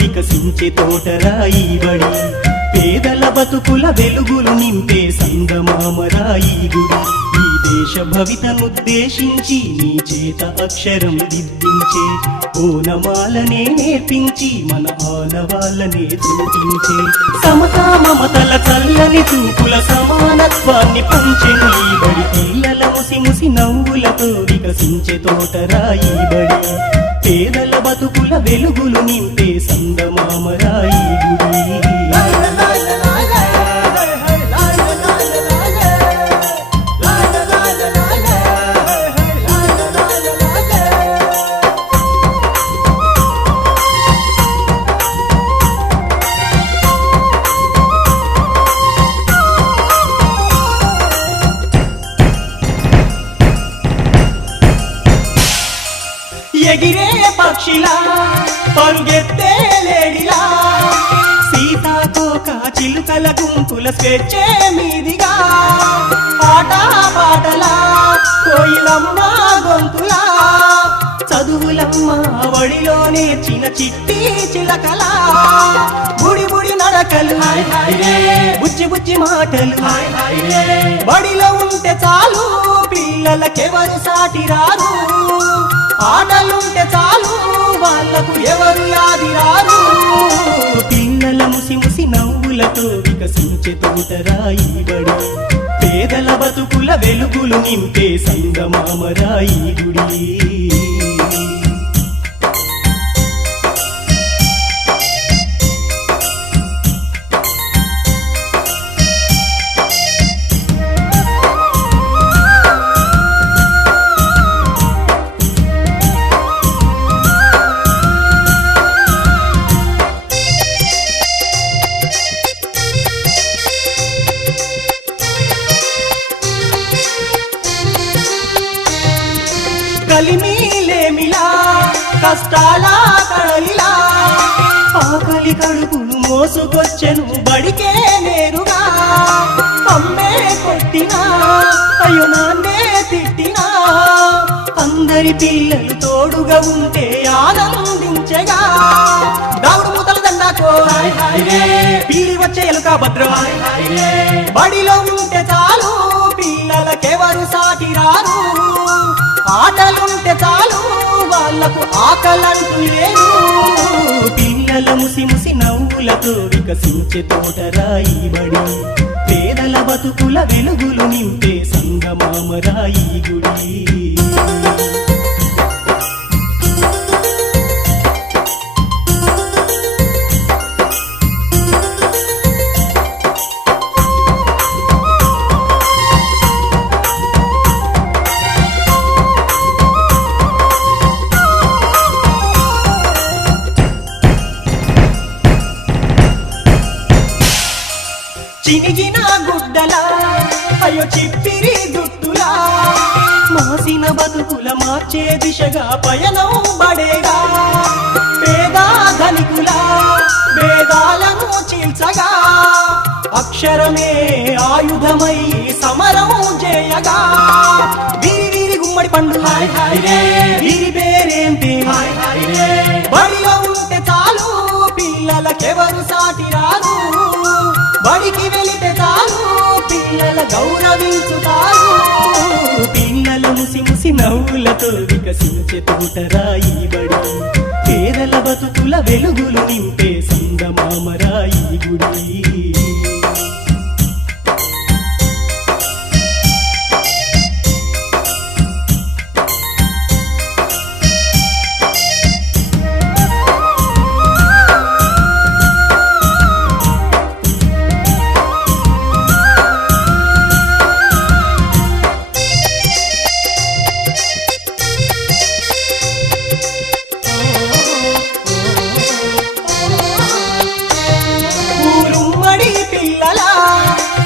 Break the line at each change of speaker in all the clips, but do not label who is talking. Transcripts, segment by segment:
వికసించే తోటరాయి బడి పేదల బతుకుల వెలుగులు నింపే సంగమామరాయి గుడి. ఈ దేశ భవితనుద్దేశించి నీ చేత అక్షరం దిద్దించే ఓనమాలనే నేర్పించి మన ఆనవాళ్ళనే చూపించే సమతా మమతల చల్లని చూపుల సమానత్వాన్ని పంచెను ఈ బడి పిల్లల ముసి ముసి నవ్వులతో వికసించే తోటరాయి బడి. బతుకుల వెలుగులు నింపే ఎగిరే పక్షిలా పరుగెత్తే లేడిలా. సీతాకోక చిలుకల గుంపుల స్వేచ్ఛే మీదిగా. పాట పాటలా కోయిలమ్మ గొంతులా. చదువులమ్మ వడిలో నేర్చిన చిట్టి చిలకలా. బుడి బుడి నడకలు. బుజ్జి మాటలు. బడిలో ఉంటే చాలు పిల్లలకెవరు సాటి రారు. ఆటలుంటే చాలు వాళ్ళకు ఎవరు యాది రారు. పిల్లల ముసి ముసి నవ్వులతో వికసించే తోటరాయి బడి. పేదల బతుకుల వెలుగులు నింపే సంగమామరాయి గుడి. కలిమిలేమిలా కష్టాల కడలిలా ఆకలి కడుపును మోసుకొచ్చెను బడికే నేరుగా. అమ్మే కొట్టినా అయ్యో నాన్నే తిట్టినా. అందరి పిల్లలు తోడుగా ఉంటే ఆనందించగా. దావుడు మూతల దండాకో పీడి వచ్చే ఎలుక భద్రం. బడిలో ఉంటే చాలు. పిల్లలకెవరు సాటి రారు ఆటలుంటే చాలు వాళ్ళకు ఆకలంటూ లేదు పిల్లల ముసి ముసి నవ్వులతో వికసించే తోటరాయి బడి. పేదల బతుకుల వెలుగులు నింపే సంగమామరాయి గుడి. చినిగిన గుడ్డలా అయ్యో చిప్పిరి దుట్టులా మోసిన బతుకుల మార్చే దిశగా పయనం బడేగా పేదా ధనికుల వేదాలను చీల్చగా. అక్షరమే ఆయుధమై సమరం చేయగా. వీరి వీరి గుమ్మడి పండు హాయ్ హాయ్ వీరి బడికి వెళితే చాలు పిల్లల గౌరవించుతారు. పిల్లలు ముసి ముసి నవ్వులతో వికసించే తోటరాయి బడి. పేదల బతుకుల వెలుగులు నింపే సంగమామరాయి గుడి.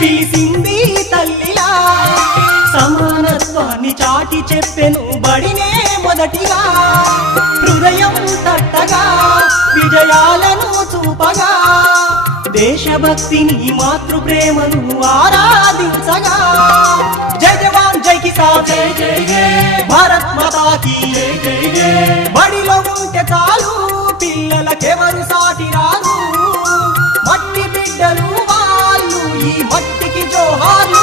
పిలిచింది తల్లిలా. సమానత్వాన్ని చాటి చెప్పెను బడినే మొదటిగా. హృదయం తట్టగా విజయాలను చూపగా. దేశభక్తిని మాతృప్రేమను ఆరాధించగా. జై జవాన్ జై కిసా జై జై hard.